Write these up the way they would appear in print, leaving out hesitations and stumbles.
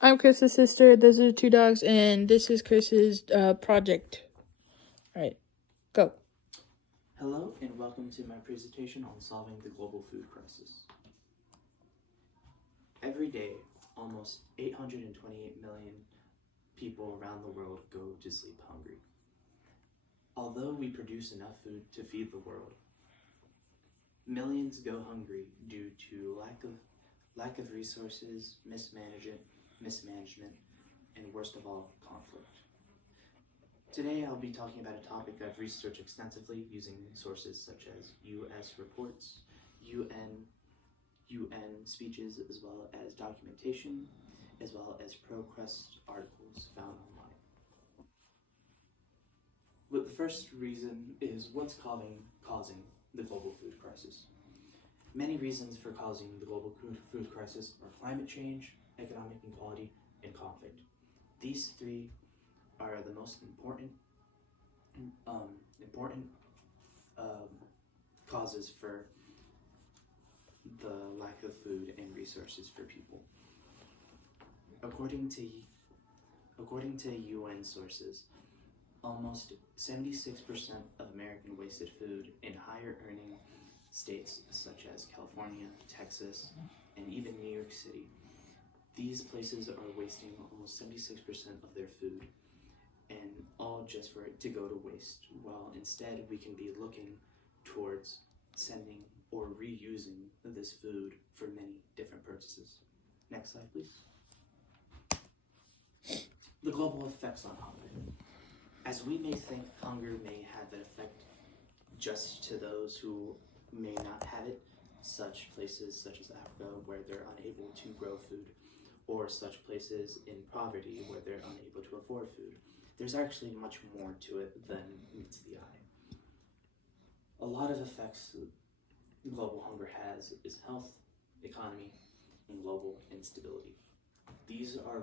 I'm Chris's sister. Those are the two dogs, and this is Chris's project. All right, go. Hello, and welcome to my presentation on solving the global food crisis. Every day, almost 828 million people around the world go to sleep hungry. Although we produce enough food to feed the world, millions go hungry due to lack of resources, mismanagement, and worst of all, conflict. Today I'll be talking about a topic I've researched extensively using sources such as US reports, UN speeches, as well as documentation, as well as ProQuest articles found online. But the first reason is what's causing the global food crisis. Many reasons for causing the global food crisis are climate change, economic inequality, and conflict. These three are the most important causes for the lack of food and resources for people. According to UN sources, almost 76% of American wasted food in higher earning states such as California, Texas, and even New York City. These places are wasting almost 76% of their food, and all just for it to go to waste, while instead we can be looking towards sending or reusing this food for many different purposes. Next slide, please. The global effects on hunger. As we may think hunger may have an effect just to those who may not have it, such places such as Africa where they're unable to grow food, or such places in poverty where they're unable to afford food. There's actually much more to it than meets the eye. A lot of effects global hunger has is health, economy, and global instability. These are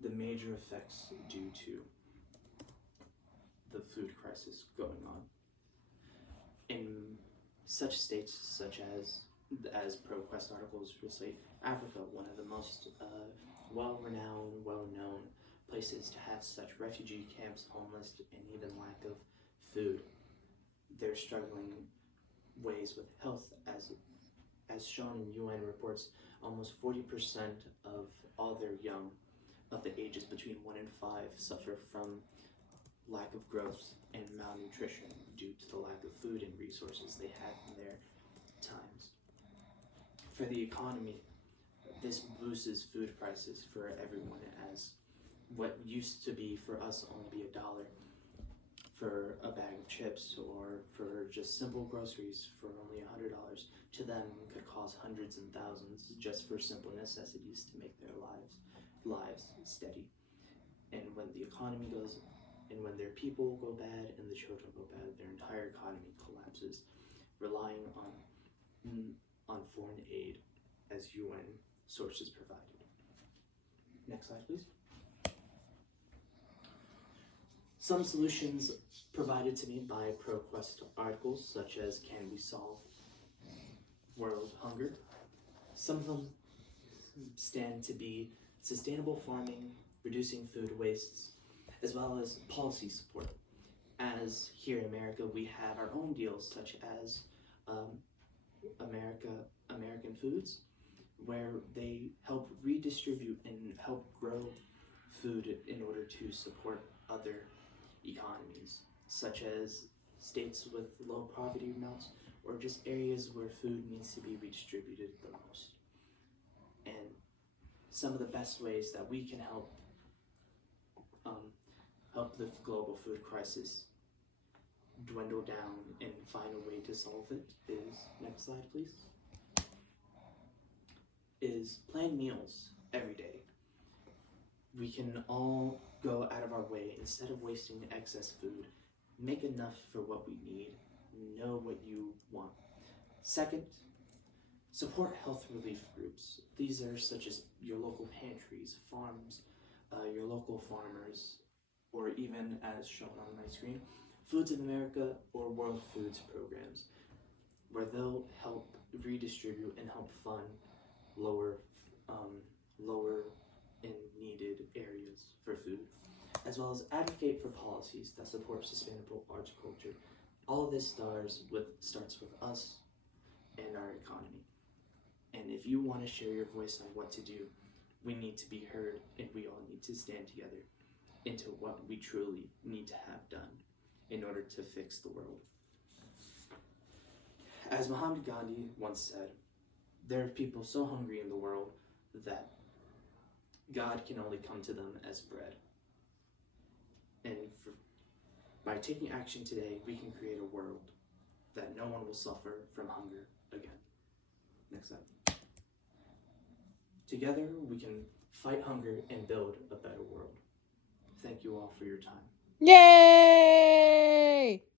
the major effects due to the food crisis going on. In such states such as ProQuest articles recite Africa, one of the most well-known places to have such refugee camps, homeless, and even lack of food. They're struggling ways with health, as shown in UN reports. Almost 40% of all their young of the ages between 1 and 5 suffer from lack of growth and malnutrition due to the lack of food and resources they had in their times. For the economy, this boosts food prices for everyone, as what used to be for us only be $1 for a bag of chips or for just simple groceries for only $100, to them could cost hundreds and thousands just for simple necessities to make their lives steady. And when the economy goes, and when their people go bad and the children go bad, their entire economy collapses, relying on foreign aid as UN sources provided. Next slide, please. Some solutions provided to me by ProQuest articles, such as Can We Solve World Hunger? Some of them stand to be sustainable farming, reducing food wastes, as well as policy support. As here in America, we have our own deals, such as American Foods, where they help redistribute and help grow food in order to support other economies, such as states with low poverty amounts, or just areas where food needs to be redistributed the most. And some of the best ways that we can help the global food crisis dwindle down and find a way to solve it is, next slide please, is plan meals every day. We can all go out of our way, instead of wasting excess food, make enough for what we need, know what you want. Second, support health relief groups. These are such as your local pantries, farms, your local farmers, or even as shown on my screen, Foods of America or World Foods programs, where they'll help redistribute and help fund lower as well as advocate for policies that support sustainable agriculture. All of this starts with us and our economy. And if you want to share your voice on what to do, we need to be heard, and we all need to stand together into what we truly need to have done in order to fix the world. As Mahatma Gandhi once said, there are people so hungry in the world that God can only come to them as bread. And by taking action today, we can create a world that no one will suffer from hunger again. Next slide. Together, we can fight hunger and build a better world. Thank you all for your time. Yay!